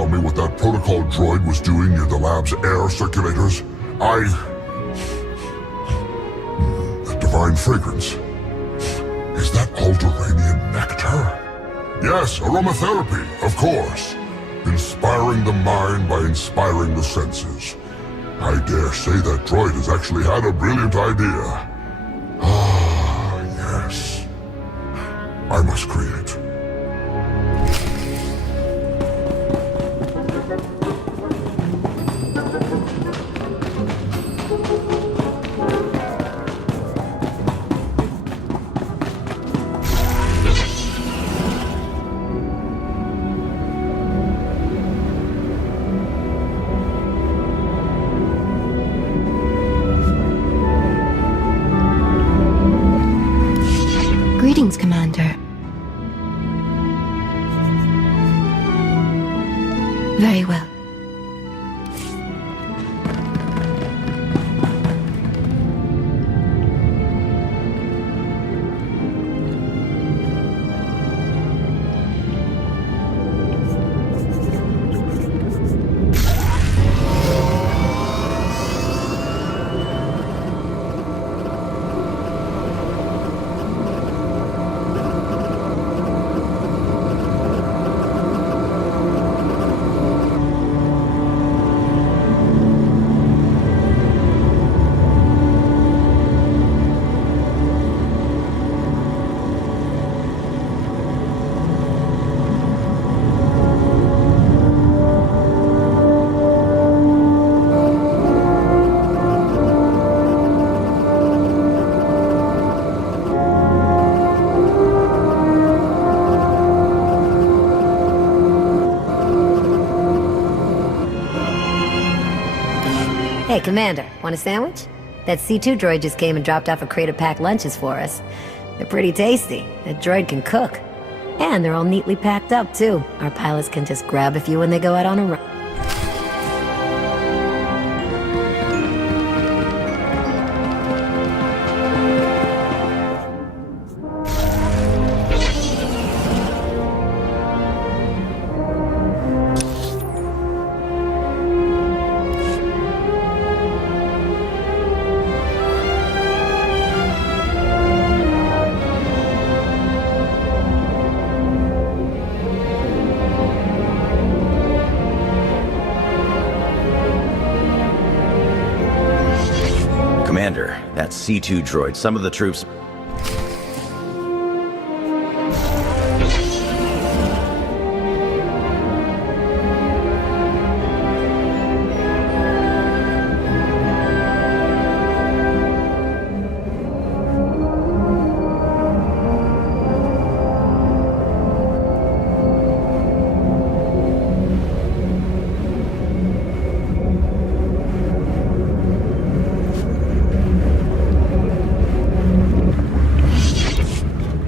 tell me what that protocol droid was doing near the lab's air circulators? That divine fragrance. Is that Alderaanian nectar? Yes, aromatherapy, of course. Inspiring the mind by inspiring the senses. I dare say that droid has actually had a brilliant idea. Ah, yes. I must create. Greetings, Commander. Very well. Hey, Commander, want a sandwich? That C2 droid just came and dropped off a crate of packed lunches for us. They're pretty tasty. That droid can cook. And they're all neatly packed up, too. Our pilots can just grab a few when they go out on a run. Commander, that C2 droid, some of the troops...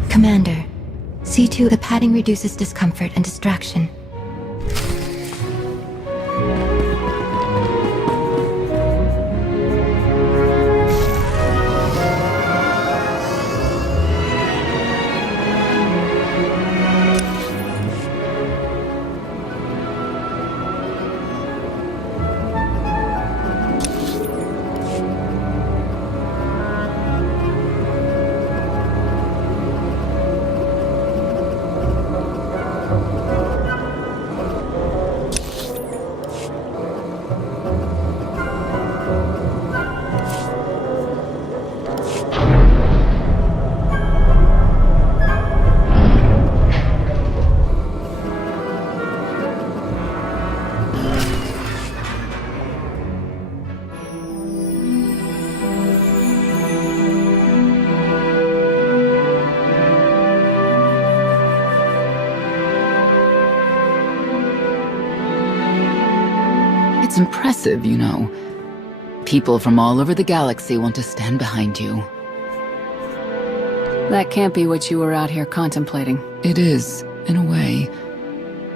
Commander, C2, the padding reduces discomfort and distraction. It's impressive, you know. People from all over the galaxy want to stand behind you. That can't be what you were out here contemplating. It is, in a way.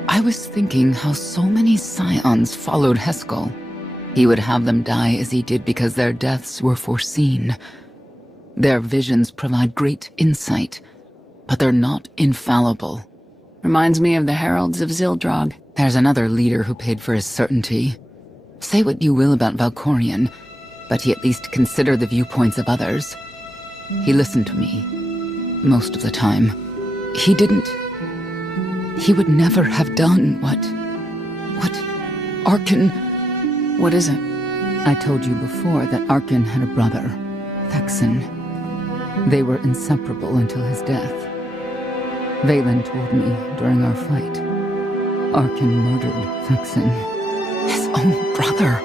I was thinking how so many Scions followed Heskel. He would have them die as he did because their deaths were foreseen. Their visions provide great insight, but they're not infallible. Reminds me of the Heralds of Zildrog. There's another leader who paid for his certainty. Say what you will about Valkorion, but he at least considered the viewpoints of others. He listened to me. Most of the time. He would never have done what Arkin... What is it? I told you before that Arkin had a brother, Thexan. They were inseparable until his death. Valen told me during our fight. Arkin murdered Thexan. His own brother.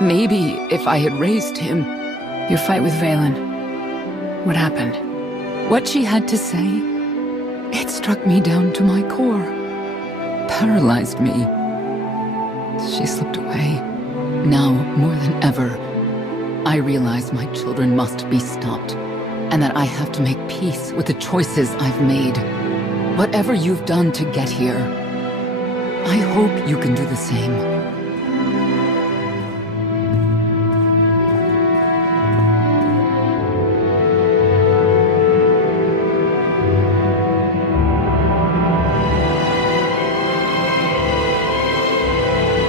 Maybe if I had raised him... Your fight with Valen. What happened? What she had to say, it struck me down to my core. Paralyzed me. She slipped away. Now, more than ever, I realize my children must be stopped, and that I have to make peace with the choices I've made. Whatever you've done to get here, I hope you can do the same.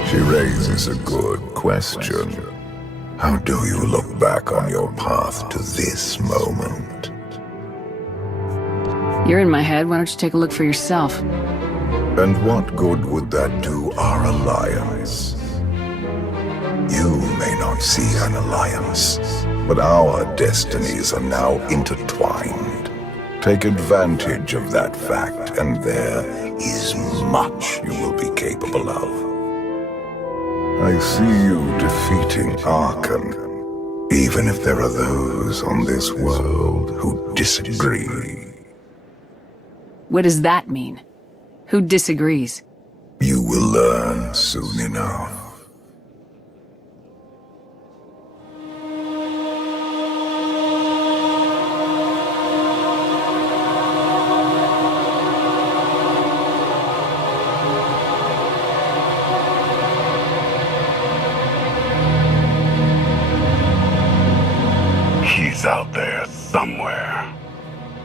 She raises a good question. How do you look back on your path to this moment? You're in my head. Why don't you take a look for yourself? And what good would that do our alliance? You may not see an alliance, but our destinies are now intertwined. Take advantage of that fact, and there is much you will be capable of. I see you defeating Arkan, even if there are those on this world who disagree. What does that mean? Who disagrees? You will learn soon enough. Out there somewhere.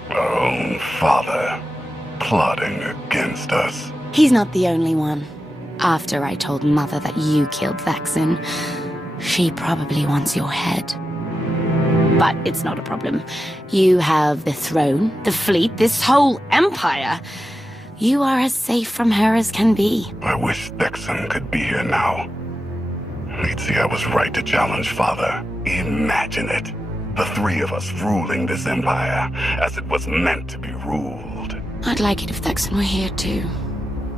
Our own father, plotting against us. He's not the only one. After I told Mother that you killed Thexan, she probably wants your head. But it's not a problem. You have the throne, the fleet, this whole empire. You are as safe from her as can be. I wish Thexan could be here now. He'd see I was right to challenge Father. Imagine it. The three of us ruling this empire as it was meant to be ruled. I'd like it if Thexan were here too.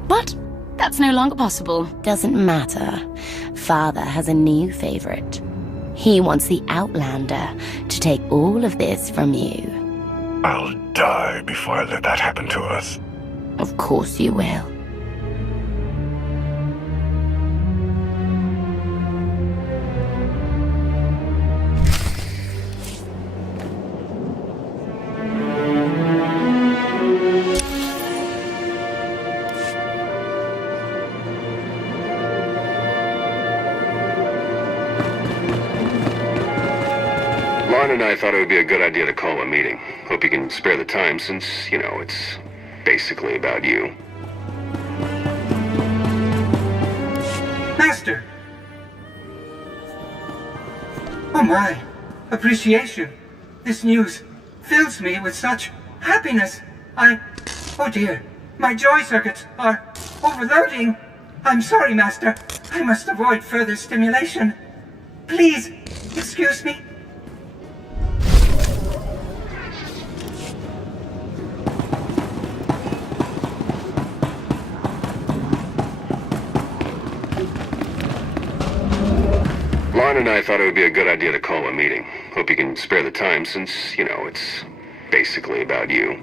But that's no longer possible. Doesn't matter. Father has a new favorite. He wants the Outlander to take all of this from you. I'll die before I let that happen to us. Of course you will. Lon and I thought it would be a good idea to call a meeting. Hope you can spare the time since, you know, it's basically about you. Master! Oh my, appreciation. This news fills me with such happiness. Oh dear, my joy circuits are overloading. I'm sorry, Master. I must avoid further stimulation. Please, excuse me. Lon and I thought it would be a good idea to call a meeting. Hope you can spare the time since, you know, it's basically about you.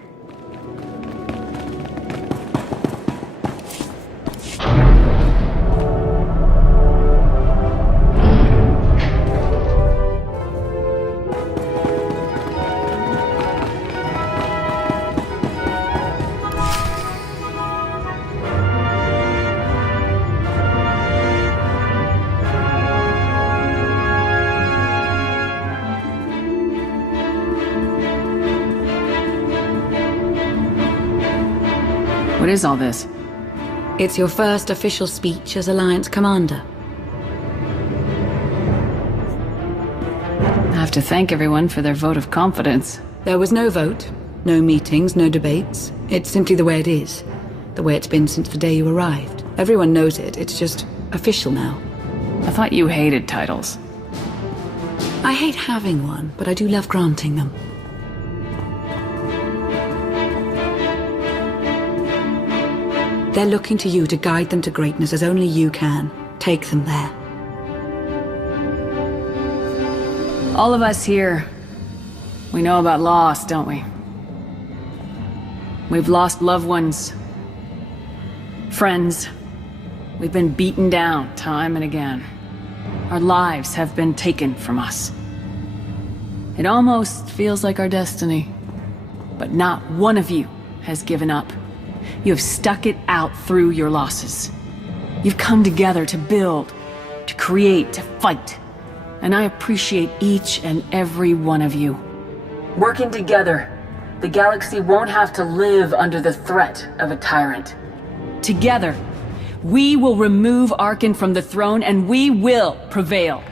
What is all this? It's your first official speech as Alliance Commander. I have to thank everyone for their vote of confidence. There was no vote, no meetings, no debates. It's simply the way it is. The way it's been since the day you arrived. Everyone knows it. It's just official now. I thought you hated titles. I hate having one, but I do love granting them. They're looking to you to guide them to greatness as only you can. Take them there. All of us here, we know about loss, don't we? We've lost loved ones, friends. We've been beaten down time and again. Our lives have been taken from us. It almost feels like our destiny. But not one of you has given up. You have stuck it out through your losses. You've come together to build, to create, to fight. And I appreciate each and every one of you. Working together, the galaxy won't have to live under the threat of a tyrant. Together, we will remove Arkan from the throne and we will prevail.